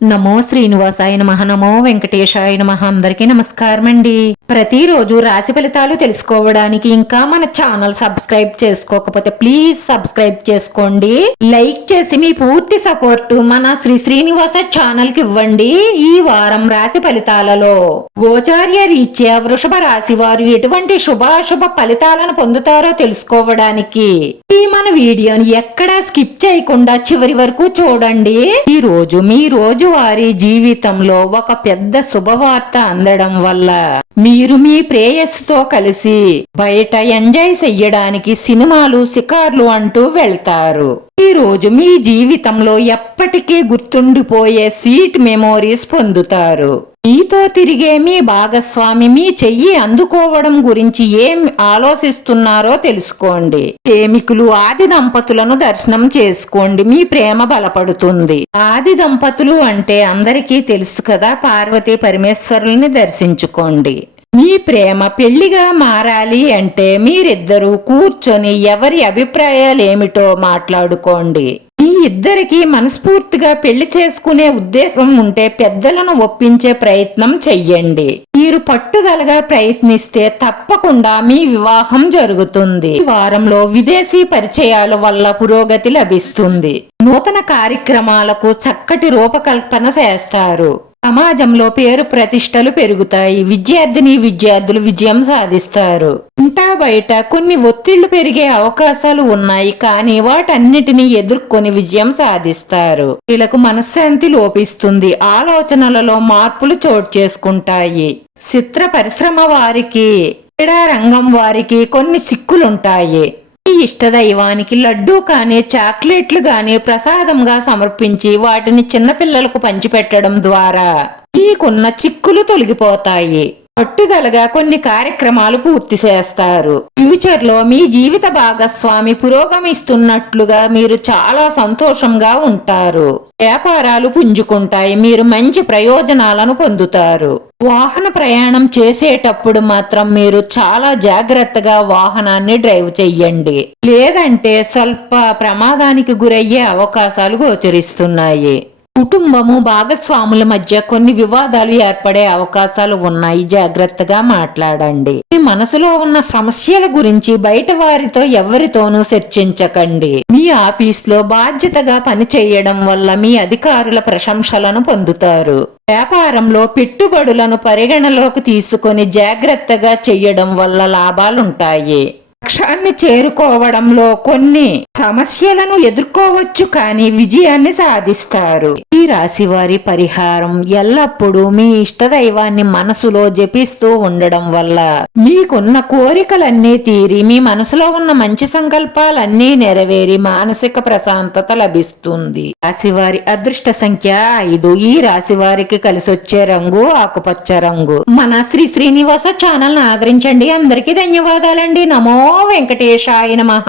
నమో శ్రీనివాసాయ నమః. నమో వెంకటేశాయ నమః. అందరికీ నమస్కారం అండి. ప్రతిరోజు రాశి ఫలితాలు తెలుసుకోవడానికి ఇంకా మన ఛానల్ సబ్స్క్రైబ్ చేసుకోకపోతే ప్లీజ్ సబ్స్క్రైబ్ చేసుకోండి. లైక్ చేసి మీ పూర్తి సపోర్ట్ మన శ్రీనివాస ఛానల్ కి ఇవ్వండి. ఈ వారం రాశి ఫలితాలలో గోచార్య రీత్యా వృషభ రాశి వారు ఎటువంటి శుభాశుభ ఫలితాలను పొందుతారో తెలుసుకోవడానికి ఈ మన వీడియోని ఎక్కడా స్కిప్ చేయకుండా చివరి వరకు చూడండి. ఈ రోజు మీ రోజువారీ జీవితంలో ఒక పెద్ద శుభవార్త అందడం వల్ల మీరు మీ ప్రేయస్సుతో కలిసి బయట ఎంజాయ్ చెయ్యడానికి సినిమాలు షికార్లు అంటూ వెళ్తారు. ఈ రోజు మీ జీవితంలో ఎప్పటికీ గుర్తుండిపోయే స్వీట్ మెమోరీస్ పొందుతారు. మీతో తిరిగే మీ భాగస్వామి మీ చెయ్యి అందుకోవడం గురించి ఏం ఆలోచిస్తున్నారో తెలుసుకోండి. ప్రేమికులు ఆది దంపతులను దర్శనం చేసుకోండి. మీ ప్రేమ బలపడుతుంది. ఆది దంపతులు అంటే అందరికీ తెలుసు కదా, పార్వతీ పరమేశ్వరుల్ని దర్శించుకోండి. మీ ప్రేమ పెళ్లిగా మారాలి అంటే మీరిద్దరూ కూర్చొని ఎవరి అభిప్రాయాలేమిటో మాట్లాడుకోండి. మీ ఇద్దరికి మనస్ఫూర్తిగా పెళ్లి చేసుకునే ఉద్దేశం ఉంటే పెద్దలను ఒప్పించే ప్రయత్నం చెయ్యండి. మీరు పట్టుదలగా ప్రయత్నిస్తే తప్పకుండా మీ వివాహం జరుగుతుంది. ఈ వారంలో విదేశీ పరిచయాల వల్ల పురోగతి లభిస్తుంది. నూతన కార్యక్రమాలకు చక్కటి రూపకల్పన చేస్తారు. సమాజంలో పేరు ప్రతిష్టలు పెరుగుతాయి. విద్యార్థులు విజయం సాధిస్తారు. ఇంటా బయట కొన్ని ఒత్తిళ్లు పెరిగే అవకాశాలు ఉన్నాయి, కానీ వాటన్నిటినీ ఎదుర్కొని విజయం సాధిస్తారు. వీళ్ళకు మనశ్శాంతి లోపిస్తుంది. ఆలోచనలలో మార్పులు చోటు చేసుకుంటాయి. చిత్ర పరిశ్రమ వారికి, క్రీడా రంగం వారికి కొన్ని సిక్కులుంటాయి. మీ ఇష్టదైవానికి లడ్డూ కానీ చాక్లెట్లు గాని ప్రసాదంగా సమర్పించి వాటిని చిన్నపిల్లలకు పంచిపెట్టడం ద్వారా మీకున్న చిక్కులు తొలగిపోతాయి. పట్టుదలగా కొన్ని కార్యక్రమాలు పూర్తి చేస్తారు. ఫ్యూచర్ లో మీ జీవిత భాగస్వామి పురోగమిస్తున్నట్లుగా మీరు చాలా సంతోషంగా ఉంటారు. వ్యాపారాలు పుంజుకుంటాయి. మీరు మంచి ప్రయోజనాలను పొందుతారు. వాహన ప్రయాణం చేసేటప్పుడు మాత్రం మీరు చాలా జాగ్రత్తగా వాహనాన్ని డ్రైవ్ చెయ్యండి, లేదంటే స్వల్ప ప్రమాదానికి గురయ్యే అవకాశాలు గోచరిస్తున్నాయి. కుటుంబము భాగస్వాముల మధ్య కొన్ని వివాదాలు ఏర్పడే అవకాశాలు ఉన్నాయి. జాగ్రత్తగా మాట్లాడండి. మీ మనసులో ఉన్న సమస్యల గురించి బయట వారితో ఎవరితోనూ చర్చించకండి. మీ ఆఫీస్లో బాధ్యతగా పని చేయడం వల్ల మీ అధికారుల ప్రశంసలను పొందుతారు. వ్యాపారంలో పెట్టుబడులను పరిగణలోకి తీసుకొని జాగ్రత్తగా చెయ్యడం వల్ల లాభాలుంటాయి. లక్ష్యాన్ని చేరుకోవడంలో కొన్ని సమస్యలను ఎదుర్కోవచ్చు, కానీ విజయాన్ని సాధిస్తారు. ఈ రాశి వారి పరిహారం ఎల్లప్పుడూ మీ ఇష్టదైవాన్ని మనసులో జపిస్తూ ఉండడం వల్ల మీకున్న కోరికలన్నీ తీరి మీ మనసులో ఉన్న మంచి సంకల్పాలన్నీ నెరవేరి మానసిక ప్రశాంతత లభిస్తుంది. రాశివారి అదృష్ట సంఖ్య 5. ఈ రాశి వారికి కలిసొచ్చే రంగు ఆకుపచ్చ రంగు. మన శ్రీనివాస ఛానల్ ఆదరించండి. అందరికీ ధన్యవాదాలండి. నమో వెంకటేశాయ నమః.